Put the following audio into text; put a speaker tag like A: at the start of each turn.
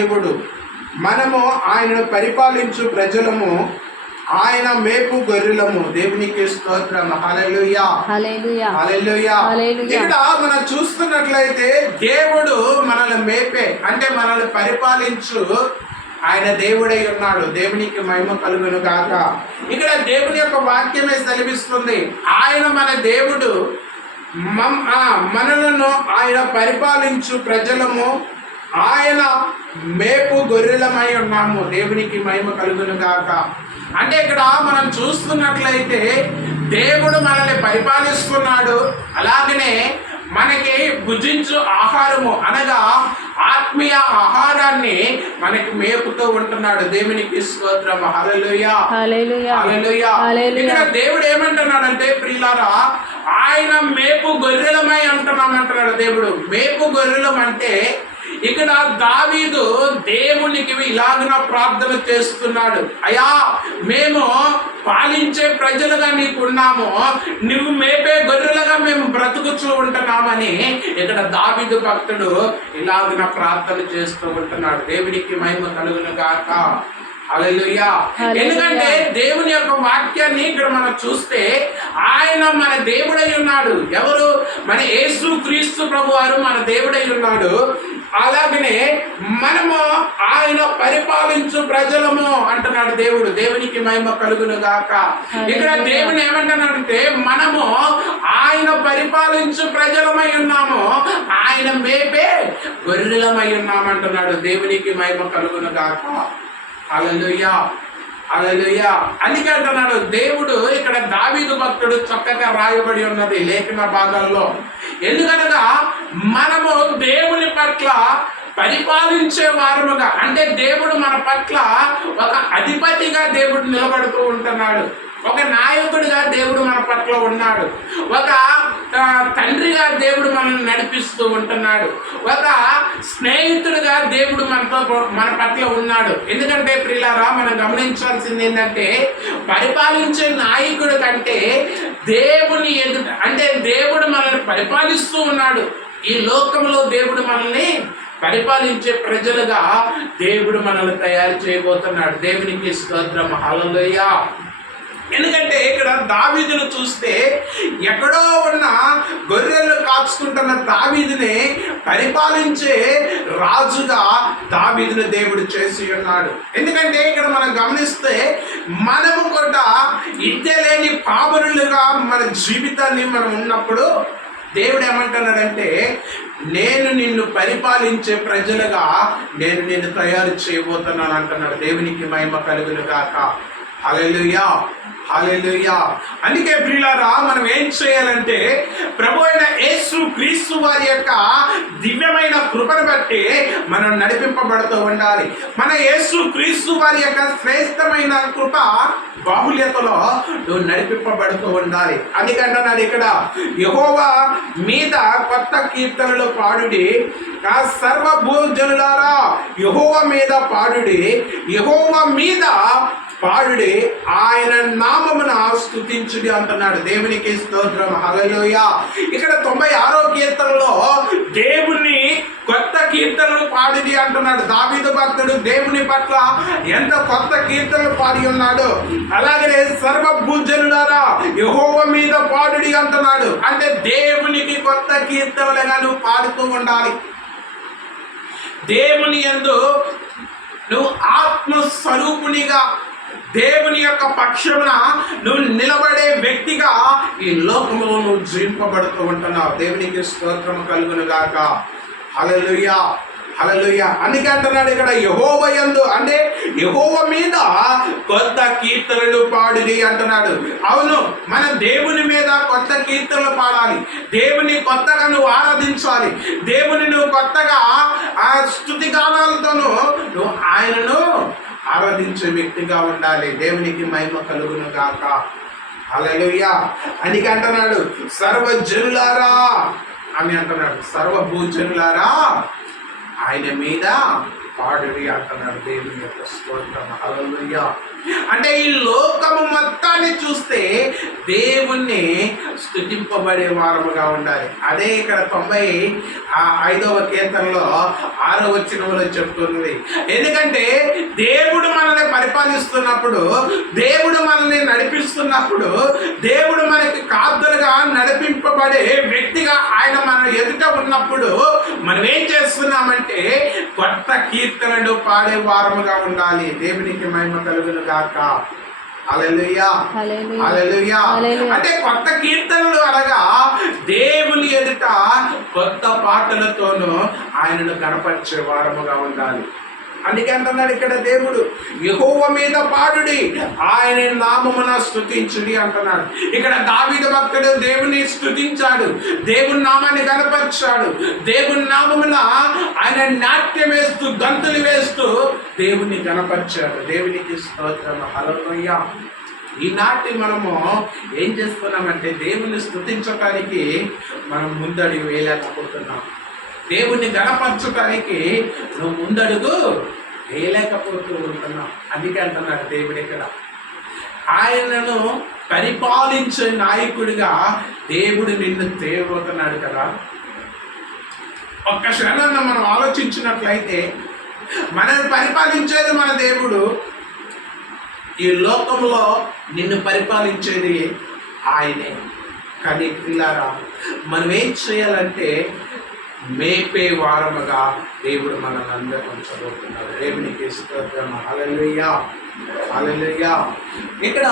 A: దేవుడు. మనము ఆయనను పరిపాలించు ప్రజలము ఆయన మేపు గొర్రెలము. దేవునికి స్తోత్రం. ఇక్కడ మనం చూస్తున్నట్లయితే దేవుడు మనల్ని మేపే అంటే మనల్ని పరిపాలించు ఆయన దేవుడై ఉన్నాడు. దేవునికి మహిమ కలుగును గాక. ఇక్కడ దేవుని యొక్క వాక్యమే సెలవిస్తుంది. ఆయన మన దేవుడు. మమ్- ఆ, మనలను ఆయన పరిపాలించు ప్రజలము ఆయన మేపు గొర్రెలమై ఉన్నాము. దేవునికి మహిమ కలుగును గాక. అంటే ఇక్కడ మనం చూస్తున్నట్లయితే దేవుడు మనల్ని పరిపాలిస్తున్నాడు. అలాగనే మనకి భుజించు ఆహారము అనగా ఆత్మీయ ఆహారాన్ని మనకి మేపుతూ ఉంటున్నాడు. దేవునికి స్తోత్రం. హల్లెలూయా. ఇక్కడ దేవుడు ఏమంటున్నాడంటే ప్రియులారా ఆయన మేపు గొర్రెలమై అంటున్నాం అంటున్నాడు దేవుడు. మేపు గొర్రెలం అంటే ఇక్కడ దావీదు దేవునికి ఇలాగున ప్రార్థన చేస్తున్నాడు. అయ్యా మేము పాలించే ప్రజలుగా నీకున్నాము. నువ్వు మేపే గొర్రెలుగా మేము బ్రతుకుచూ ఉంటున్నామని ఇక్కడ దావీదు భక్తుడు ఇలాగున ప్రార్థన చేస్తూ ఉంటున్నాడు. దేవునికి మహిమ కలుగును గాక. ఎందుకంటే దేవుని యొక్క వాక్యాన్ని ఇక్కడ మనం చూస్తే ఆయన మన దేవుడై ఉన్నాడు. ఎవరు? మన యేసు క్రీస్తు ప్రభు వారు మన దేవుడై ఉన్నాడు. అలాగనే మనము ఆయన పరిపాలించు ప్రజలము అంటున్నాడు దేవుడు. దేవునికి మహిమ కలుగును గాక ఇక్కడ. దేవుని ఏమంటున్నాడంటే మనము ఆయన పరిపాలించు ప్రజలమై ఉన్నాము. ఆయన మేపే గొర్రెలమై ఉన్నామంటున్నాడు. దేవునికి మహిమ కలుగును గాక అలలుయా అలలుయా అందుకే అంటున్నాడు దేవుడు ఇక్కడ దావీదు భక్తుడు చక్కగా రాయబడి ఉన్నది లేఖన భాగాల్లో. ఎందుకనగా మనము దేవుని పట్ల పరిపాలించే వారముగా అంటే దేవుడు మన పట్ల ఒక అధిపతిగా దేవుడు నిలబడుతూ ఉంటున్నాడు. ఒక నాయకుడిగా దేవుడు మన పట్ల ఉన్నాడు. ఒక తండ్రిగా దేవుడు మనల్ని నడిపిస్తూ ఉంటున్నాడు. ఒక స్నేహితుడిగా దేవుడు మనతో మన పట్ల ఉన్నాడు. ఎందుకంటే ప్రియులారా మనం గమనించాల్సింది ఏంటంటే పరిపాలించే నాయకుడు కంటే దేవుని ఎదుట అంటే దేవుడు మనల్ని పరిపాలిస్తూ ఉన్నాడు. ఈ లోకంలో దేవుడు మనల్ని పరిపాలించే ప్రజలుగా దేవుడు మనల్ని తయారు చేయబోతున్నాడు. దేవునికి స్తోత్రం. హలలోయ ఎందుకంటే ఇక్కడ దావీదును చూస్తే ఎక్కడో ఉన్న గొర్రెలు కాచుకుంటున్న దావీదుని పరిపాలించే రాజుగా దావీదును దేవుడు చేసి ఉన్నాడు. ఎందుకంటే ఇక్కడ మనం గమనిస్తే మనము కూడా విద్య లేని మన జీవితాన్ని మనం ఉన్నప్పుడు దేవుడు ఏమంటున్నాడంటే నేను నిన్ను పరిపాలించే ప్రజలుగా నేను నిన్ను తయారు చేయబోతున్నాను అంటున్నాడు. దేవునికి మహిమ కలుగును గాక. హల్లెలూయా. హాలెలుయా అందుకే ప్రియులారా మనం ఏం చేయాలంటే ప్రభు అయిన యేసు క్రీస్తు వారి యొక్క దివ్యమైన కృపను బట్టి మనం నడిపింపబడుతూ ఉండాలి. మన యేసు క్రీస్తు వారి యొక్క శ్రేష్టమైన కృప బాహుల్యతలో నువ్వు నడిపింపబడుతూ ఉండాలి. అందుకంటున్నాడు ఇక్కడ యహోవా మీద కొత్త కీర్తనలు పాడుడి ఆ సర్వభూజనులారా యహోవ మీద పాడుడి యహోవ మీద పాడుడి ఆయన నామమున స్థుతించుడి అంటున్నాడు. దేవునికి స్తోత్రం. హలలోయ ఇక్కడ తొంభై ఆరో కీర్తనలో దేవుని కొత్త కీర్తనలు పాడిది అంటున్నాడు. దావీదు భక్తుడు దేవుని పట్ల ఎంత కొత్త కీర్తనలు పాడి ఉన్నాడు. అలాగే సర్వభూజనులారా యహోవ మీద పాడుడి అంటున్నాడు. అంటే దేవునికి కొత్త కీర్తనలుగా నువ్వు పాడుతూ ఉండాలి. దేవుని యందు నువ్వు ఆత్మ స్వరూపునిగా దేవుని యొక్క పక్షమున నువ్వు నిలబడే వ్యక్తిగా ఈ లోకంలో నువ్వు జీవింపబడుతూ ఉంటున్నావు. దేవునికి స్తోత్రము కలుగును గాక. హలలుయ హల్లెలూయా. అందుకే అంటున్నాడు ఇక్కడ యహోవ యందు అంటే యహోవ మీద కొత్త కీర్తనలు పాడిది అంటున్నాడు. అవును మన దేవుని మీద కొత్త కీర్తనలు పాడాలి. దేవుని కొత్తగా నువ్వు ఆరాధించాలి. దేవుని నువ్వు కొత్తగా విధానాలతోనూ నువ్వు ఆయనను ఆరాధించే వ్యక్తిగా ఉండాలి. దేవునికి మహిమ కలుగును గాక అలలుయ్యా అని అంటున్నాడు. సర్వజనులారా. అని అంటున్నాడు. సర్వభూజనులారా. ఆయన మీద పాడుడి అంటున్నాడు దేవుని యొక్క స్తోత్రం హలలుయ్య అంటే ఈ లోకము మొత్తాన్ని చూస్తే దేవుణ్ణి స్థుతింపబడే వారముగా ఉండాలి. అదే ఇక్కడ తొంభై ఆ ఐదవ కీర్తనలో ఆరో వచ్చినములో చెప్తున్నది ఎందుకంటే దేవుడు మనల్ని పరిపాలిస్తున్నప్పుడు దేవుడు మనల్ని నడిపిస్తున్నప్పుడు దేవుడు మనకి కాదులుగా నడిపింపబడే వ్యక్తిగా ఆయన మన ఎదుట ఉన్నప్పుడు మనం ఏం చేస్తున్నామంటే కొత్త కీర్తనలు పాడే వారముగా ఉండాలి. దేవునికి మహిమ కలుగును గాక. అంటే కొత్త కీర్తనలు అనగా దేవుని ఎదుట కొత్త పాటలతోనూ ఆయనను కనపరిచే వారముగా ఉండాలి. అందుకే అంటున్నాడు ఇక్కడ దేవుడు యహోవ మీద పాడుడి ఆయన నామమున స్థుతించుడి అంటున్నాడు. ఇక్కడ దావిద భక్తుడు దేవుని స్థుతించాడు దేవుని నామాన్ని కనపరిచాడు దేవుని నామమున ఆయన నాట్యం వేస్తూ గంతులు వేస్తూ దేవుణ్ణి కనపరిచాడు. దేవునికి స్తోత్రం హలోయ్యా ఈనాటి మనము ఏం చేస్తున్నామంటే దేవుని స్తుతించటానికి మనం ముందడుగు వేయలేకపోతున్నాం. దేవుణ్ణి గణపరచటానికి నువ్వు ముందడుగు వేయలేకపోతూ ఉంటున్నావు. అందుకే అంటున్నాడు దేవుడు ఇక్కడ. ఆయనను పరిపాలించే నాయకుడిగా దేవుడు నిన్ను తేబోతున్నాడు కదా. ఒక్క క్షణాన్ని మనం ఆలోచించినట్లయితే మనల్ని పరిపాలించేది మన దేవుడు. ఈ లోకంలో నిన్ను పరిపాలించేది ఆయనే. కానీ పిల్లారా మనం ఏం చేయాలంటే మేపే వారముగా దేవుడు మనల్ని అందరూ ఉంచబోతున్నాడు దేవునికి స్తోత్రం. హల్లెలూయా. హల్లెలూయా. ఇక్కడ